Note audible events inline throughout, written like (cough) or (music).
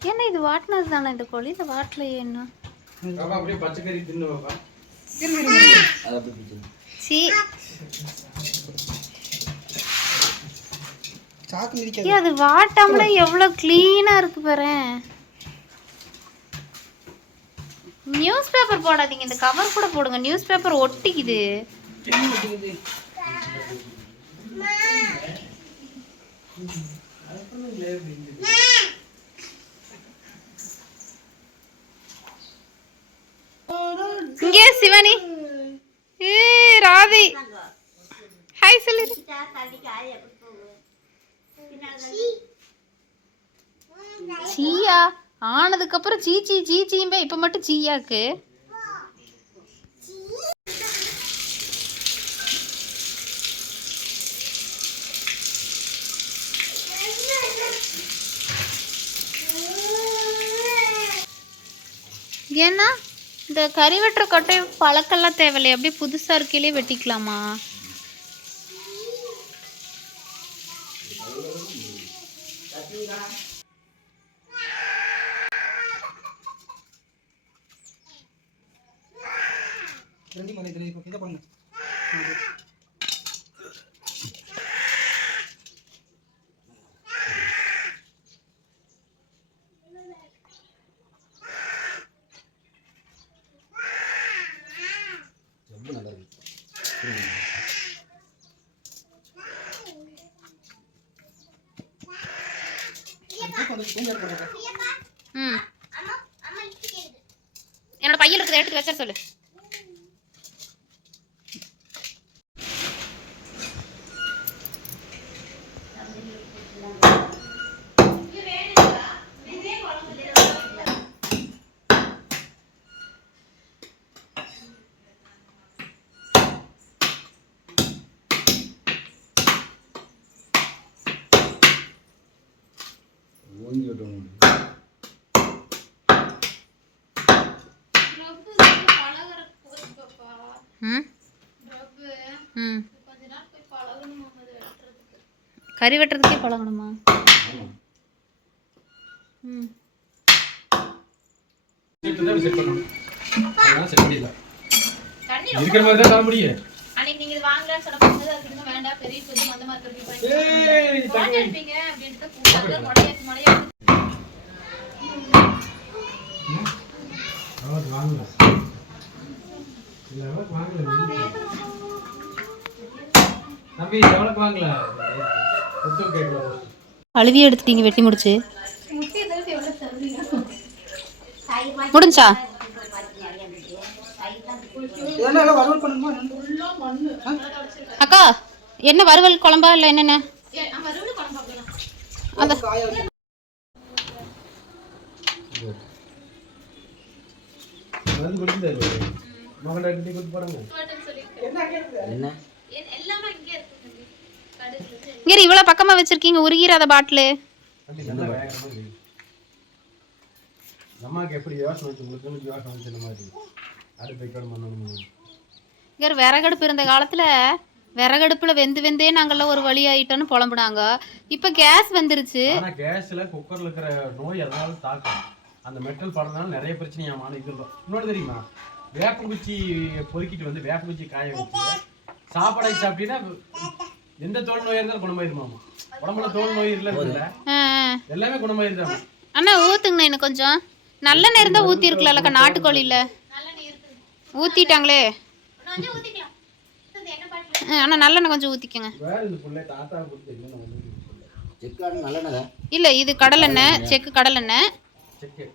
என்ன இது வாட்டினது தானே இந்த கோழி? இல்லை வாட்டலையே என்ன? அதை அப்படி பிடிச்சிரு. சீ. சாக்கு ஏ மிதிக்காது அது வாட்டாமல எவ்வளோ க்ளீனாக இருக்கு பாரு. நியூஸ் பேப்பர் போடாதீங்க இந்த கவர் கூட போடுங்க. நியூஸ் பேப்பர் ஒட்டிக்குது. இங்கே சிவானி ஏ ராதி ஹாய் சொல்லு. சீயா? ஆனதுக்கு அப்புறம் சீச்சி சீச்சியும்பே இப்ப மட்டும் சீயாக்கு. ஏன்னா? இந்த கறி வெட்டுற கொட்டை பழக்கெல்லாம் தேவையில்லை அப்படியே புதுசாக இருக்கையிலே வெட்டிக்கலாமா? ரெண்டு மலை இதில் இப்போ இதை பண்ணுங்க ரொம்ப நல்லா இருக்கு தூக்கம் வந்து தூங்க இருக்க ம் அதை எடுத்து வச்சா சொல்லு. ஓங்கி விட்டோம் ம்? கறி வெட்டுறதுக்கே பழகணுமா? ம். இருக்கிற மாதிரி தான் தர முடியும். அன்னைக்கு நீங்க வாங்கலாம்னு சொன்ன போது அதுக்கு இன்னும் வேண்டாம். பெரிய புது அந்த மாதிரி. இருப்பீங்க அப்படின்ட்டு முடையாச்சு அவருக்கு அழுவி எடுத்துட்டீங்க வெட்டி முடிச்சு. முடிஞ்சா? அக்கா என்ன வறுவல் குழம்பா இல்லை என்னென்ன? அந்த வந்து மகன் ரெண்டு கொடுத்து போறாங்க என்ன இங்கே இவ்வளோ பக்கமாக வச்சிருக்கீங்க உருகிராத பாட்டிலு. அம்மாவுக்கு எப்படி யோசனை வச்சு உங்களுக்கு யோசனை வச்சு இந்த மாதிரி. அடுப்பு வைக்கணும் பண்ணணும் இங்கே விறகடுப்பு இருந்த காலத்தில் விறகடுப்பில் வெந்து வெந்தே நாங்கள்லாம் ஒரு வழி ஆயிட்டோன்னு புலம்புனாங்க. இப்போ கேஸ் வந்துருச்சு. ஆனா கேஸ்ல குக்கர்ல இருக்கிற நோய் எதனால தாக்கும். அந்த மெட்டல் படுறதுனால நிறைய இது இல்லை. இன்னொன்று தெரியுமா? வேப்பங்குச்சி பொறுக்கிட்டு வந்து வேப்பங்குச்சி காய வச்சு சாப்பாடை சாப்பிட்டீங்கன்னா எந்த தோல் நோயா இருந்தாலும் குணமாயிருமாமா? உடம்புல தோல் நோய் இல்லை. எல்லாமே குணமாயிருந்தாங்க அண்ணா ஊற்றுங்கண்ணா இன்னும் கொஞ்சம். நல்லெண்ணெய் இருந்தால் ஊற்றி இருக்கலாம்லக்கா நாட்டுக்கோழியில் ஊற்றிட்டாங்களே அண்ணா நல்லெண்ணெய் கொஞ்சம் ஊற்றிக்கோங்க இல்லை இது கடலெண்ணெய் செக்கு கடலெண்ணெய் செக்கு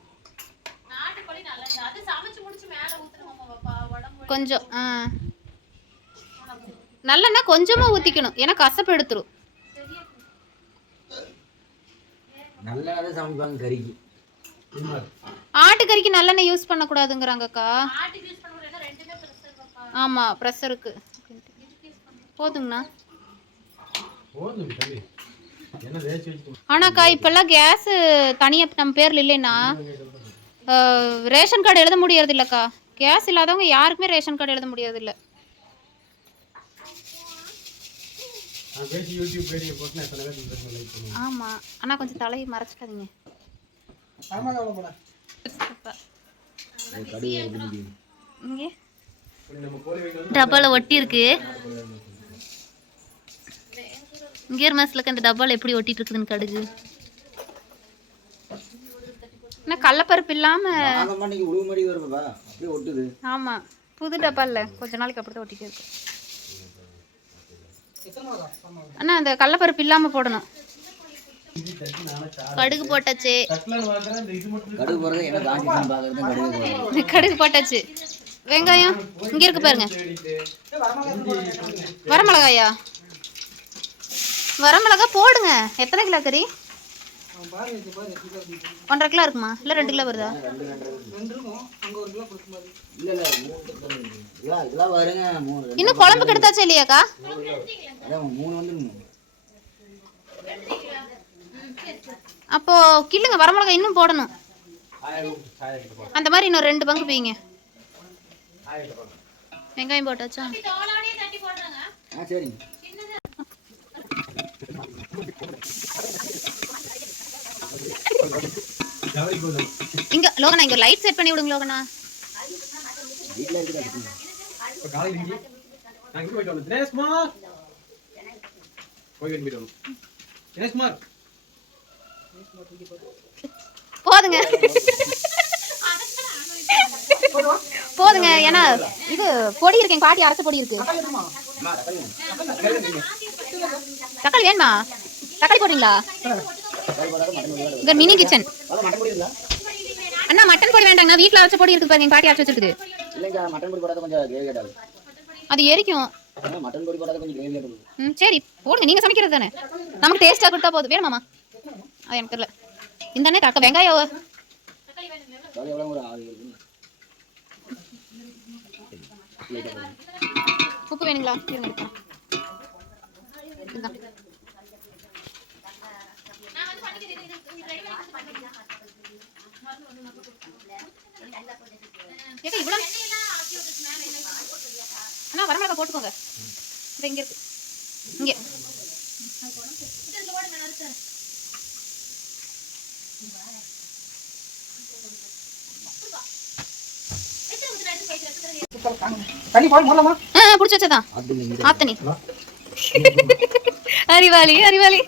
கொஞ்சம் ஆ. நல்லெண்ணெய் கொஞ்சமாக ஊற்றிக்கணும் ஏன்னா கசப்பு எடுத்துரும். ஆட்டுக்கறிக்கு நல்லெண்ணெய் யூஸ் பண்ணக்கூடாதுங்கிறாங்கக்கா. ஆமாம் ப்ரெஷருக்கு போதுங்கண்ணா. போதும் தம்பி. என்ன தேய்ச்சி வச்சுட்டு ஆனாக்கா இப்போல்லாம் கேஸு தனியாக நம்ம பேரில் இல்லைன்னா ரேஷன் கார்டு எழுத முடியறது இல்லைக்கா கேஸ் இல்லாதவங்க யாருக்குமே ரேஷன் கார்டு எழுத முடியறதில்ல ஆமாம் ஆனால் கொஞ்சம் தலையை முடியும். இங்கே. டப்பாவில் ஒட்டி இருக்கு. கியர் மாசில் இந்த டப்பாவில் எப்படி ஒட்டிட்டு இருக்குதுன்னு கடுகு. என்ன கடலப்பருப்பு ஒட்டுது. ஆமாம் புது டப்பா இல்லை கொஞ்ச நாளைக்கு அப்படி தான் ஒட்டிட்டு இருக்கு. அண்ணா அந்த கடலப்பருப்பு இல்லாமல் போடணும். கடுகு போட்டாச்சு. கடுகு போட்டாச்சு. வெங்காயம் இங்கே இருக்கு பாருங்க. வரமிளகாயா? வரமிளகா போடுங்க. எத்தனை கிலோ கறி? ஒன்றரை கிலோ இருக்குமா? இல்லை ரெண்டு கிலோ வருதா? இன்னும் குழம்புக்கு எடுத்தாச்சா இல்லையாக்கா? அதான் மூணு வந்துருங்க அப்போ கில்லுங்க வரமிளகா இன்னும் போடணும். அந்த மாதிரி இன்னும் ரெண்டு பங்கு பீங்க. வெங்காயம் போட்டாச்சா ஆ சரிங்க ஜவரிக்கு போதும் இங்க லோகனா இங்க லைட் செட் பண்ணி விடுங்க லோகனா போதுங்க. போதுங்க ஏன்னா இது பொடி இருக்கு எங்க பாட்டி அரைச்ச பொடி இருக்கு. தக்காளி வேணுமா? தக்காளி போடுறீங்களா? இங்க மினி கிச்சன் அண்ணா மட்டன் பொடி வேண்டாங்க வீட்ல அரைச்ச பொடி இருக்குது பாருங்க பாட்டி அரைச்சு வச்சிருக்குது. மட்டன் பொடி போடாத கொஞ்சம் கிரேவி ஆகும் அது எரிக்கும். மட்டன் பொடி போடாத கொஞ்சம் கிரேவி ஆகும் ம் சரி போடுங்க. நீங்க சமைக்கிறது தானே. நமக்கு டேஸ்டா கொடுத்தா போதும். வேணுமாமா அது எனக்கு தெரியல. இந்த அண்ணே தக்க வெங்காயம். அது எவ்வளோ ஒரு ஆறு உப்பு வேணுங்களா வரமிளகா போட்டுக்கோங்க. இது இங்க இருக்கு. இங்கே. தண்ணி பால் போடலாமா ஆ பிடிச்சி வச்சதான் அது இந்த ஆத்தனி (laughs) அறிவாளி அறிவாளி.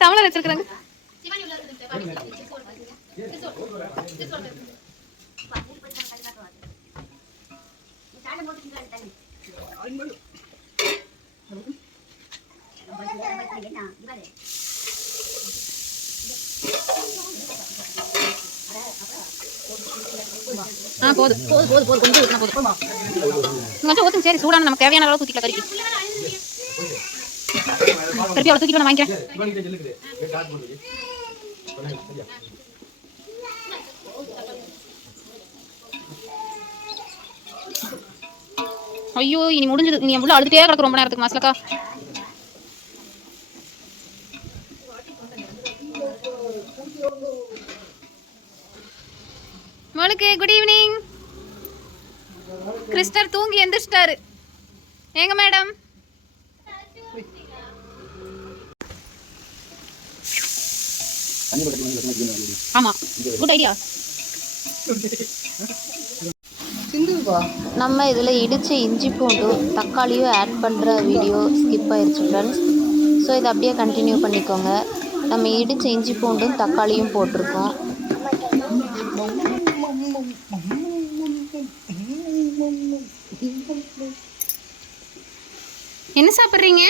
தமிழர் வச்சிருக்காங்க ஆ போதும் போதும் போதும் போதும் கொஞ்சம் ஊற்றினா போதும் கொஞ்சம் ஊற்றுங்க சரி சூடான நமக்கு தேவையான அளவு ஊற்றிக்கலாம் கறிக்கு திருப்பி அவ்வளோ தூக்கிட்டு நான் வாங்கிக்கிறேன் ஐயோ இனி முடிஞ்சது நீ எவ்வளோ அழுதுட்டே கிடக்கு ரொம்ப நேரத்துக்கு மாசலக்கா. மொழுக்கு குட் ஈவினிங் கிறிஸ்டர் தூங்கி எந்திரிச்சிட்டாரு. ஏங்க மேடம் ஆமாம் குட் ஐடியா நம்ம இதில் இடித்த இஞ்சி பூண்டும் தக்காளியும் ஆட் பண்ணுற வீடியோ ஸ்கிப் ஆயிருச்சு ஃப்ரெண்ட்ஸ் ஸோ இதை அப்படியே கண்டினியூ பண்ணிக்கோங்க. நம்ம இடித்த இஞ்சி பூண்டும் தக்காளியும் போட்டிருக்கோம். என்ன சாப்பிட்றீங்க?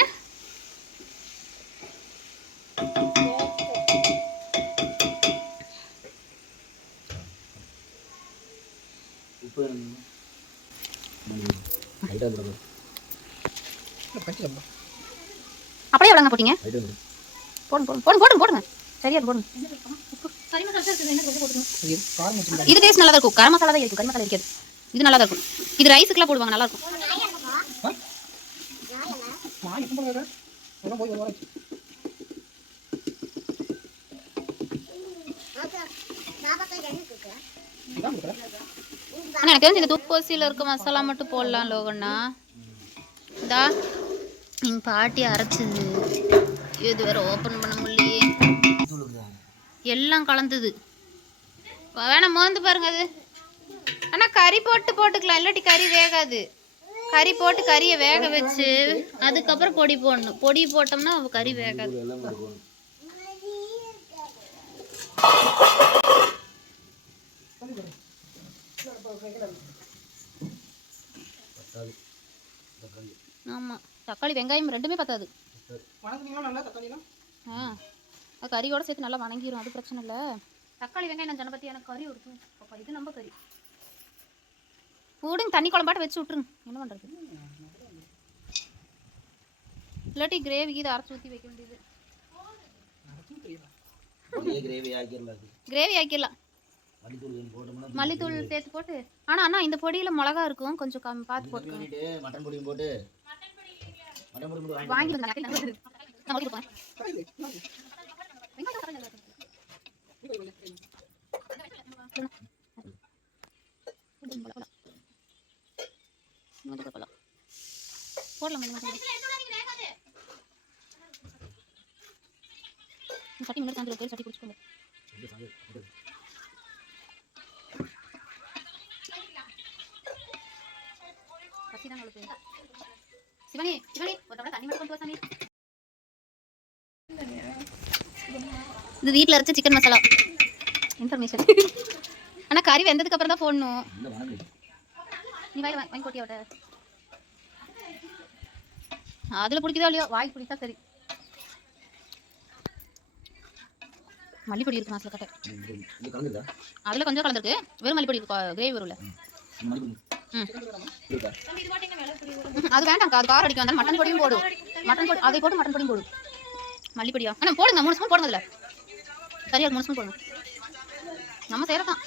அப்படியே எவ்வளோங்க போட்டீங்க. போடு போடுங்க போடுங்க போடுங்க போடுங்க போடுங்க. சரியா போடுங்க. இது இது டேஸ்ட் நல்லா தான் இருக்கும். கரம் மசாலா தான் இருக்கும் கறி மசாலா இருக்காது. இது நல்லா தான் இருக்கும். இது ரைஸுக்குலாம் போடுவாங்க நல்லா இருக்கும். ஆனால் எனக்கு தெரிஞ்சு இந்த துப்போசியில் இருக்க மசாலா மட்டும் போடலாம் லோகண்ணா. இதா எங்கள் பாட்டி அரைச்சது. இது வேற ஓப்பன் பண்ண முடியலையே. எல்லாம் கலந்தது. வேணாம் மோந்து பாருங்க அது. ஆனால் கறி போட்டு போட்டுக்கலாம். இல்லாட்டி கறி வேகாது. கறி போட்டு கறியை வேக வச்சு அதுக்கப்புறம் பொடி போடணும். பொடி போட்டோம்னா கறி வேகாது எல்லாம் இருக்கும் ஆமாம் தக்காளி வெங்காயம் ரெண்டுமே பத்தாது. ஆ. அது கறியோட சேர்த்து நல்லா வணங்கிரும். அது பிரச்சனை இல்லை. தக்காளி வெங்காயம் நான் பற்றி எனக்கு கறி இருக்கும் இது நம்ம கறி. விடுங்க தண்ணி குழம்பாட்ட வச்சு விட்ருங்க என்ன பண்ணுறது இல்லாட்டி கிரேவி இதை அரைச்சி ஊற்றி வைக்க வேண்டியது. கிரேவி (laughs) ஆக்கிடலாம். மல்லித்தூள் சேர்த்து போட்டு. ஆனால் அண்ணா இந்த பொடியில் மிளகா இருக்கும். கொஞ்சம் கம் பார்த்து பண்ணிட்டு மட்டன் பொடியும் போட்டு மட்டன் பொடி மட்டும் வாங்கி போடலாம் சட்டி முன்னாடி சட்டி குடிச்சுக்கோங்க பசி தான் உங்களுக்கு சிவனி சிவனி ஒரு தண்ணி மட்டும் கொண்டு வா சாமி. இது வீட்டில் அரைச்ச சிக்கன் மசாலா இன்ஃபர்மேஷன் ஆனால் கறி வெந்ததுக்கு அப்புறம் தான் போடணும். நீ வாய் வாங்கி கொட்டியா விட. அதில் பிடிக்குதோ இல்லையோ வாய் பிடிச்சா சரி. மல்லிப்பொடி இருக்கு மாசில் கட்டை. அதில் கொஞ்சம் கலந்துருக்கு. வெறும் மல்லிப்பொடி கிரேவி வரும்ல அது வேண்டாம் அது காரம் அடிக்கும் அந்த மட்டன் பொடியும் போடும் மட்டன் பொடி அதை போட்டு மட்டன் பொடியும் போடும் மல்லிப்பொடியா? ஆனால் போடுங்க மூணு ஸ்பூன் போடுங்க அதில். சரியா மூணு ஸ்பூன் போடுங்க. நம்ம செய்கிறதான்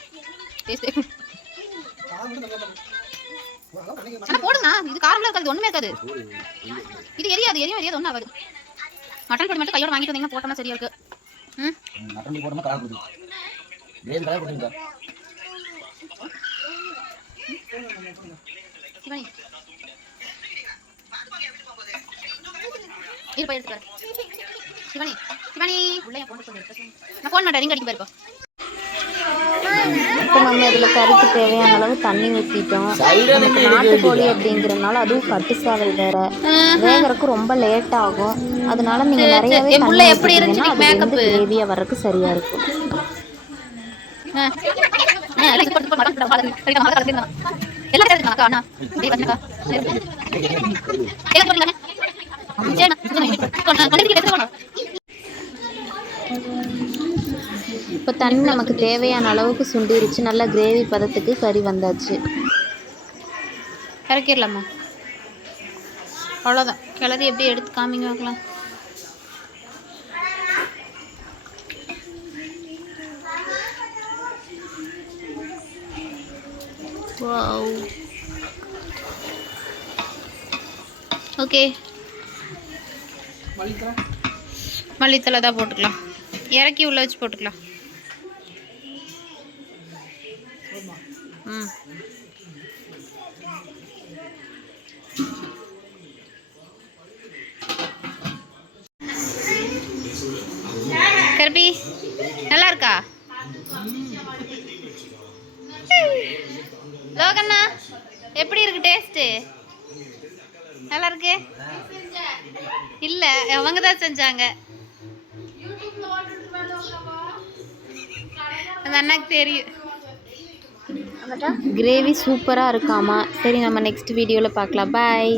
பண்ணிக்க ஆனால் போடுங்க இது காரம்லாம் இருக்காது ஒன்றுமே இருக்காது. இது எரியாது எரியும் எரியாது ஒன்றும் ஆகாது. மட்டன் பொடி மட்டும் கையோட வாங்கிட்டு வந்தீங்கன்னா போட்டோம்னா சரியா இருக்கு. ம்? மட்டன் பொடி போட்டோம்னா கலர் கொடுத்துருக்கா சிவனி. இரு போய் எடுத்துக்காரு சிவனி சிவனி. உள்ள என் ஃபோன் நான் ஃபோன் மாட்டேன் ரிங் அடிக்க பாருப்பா இப்போ நம்ம இதில் கறிக்கு தேவையான அளவு தண்ணி ஊற்றிட்டோம் நாட்டுக்கோழி அப்படிங்கிறனால அதுவும் கட்டு சேவல் வேற வேகறதுக்கு ரொம்ப லேட் ஆகும். அதனால நீங்க நிறையவே தண்ணி எப்படி இருந்துச்சு? மேக்கப் கிரேவியா வர்றதுக்கு சரியா இருக்கும். இப்போ தண்ணி நமக்கு தேவையான அளவுக்கு சுண்டிருச்சு. நல்லா கிரேவி பதத்துக்கு கறி வந்தாச்சு. இறக்கிடலாமா? அவ்வளோதான் கிளறி எப்படி எடுத்து காமிங்க பார்க்கலாம். வாவ் ஓகே மல்லித்தலை தான் போட்டுக்கலாம். இறக்கி உள்ள வச்சு போட்டுக்கலாம். ம். கருப்பி. லோகண்ணா எப்படி இருக்கு டேஸ்ட்டு நல்லா இருக்கு? இல்லை அவங்க தான் செஞ்சாங்க. அந்த அண்ணாக்கு தெரியும். கிரேவி சூப்பராக இருக்காமா. சரி நம்ம நெக்ஸ்ட் வீடியோவில் பார்க்கலாம். பாய்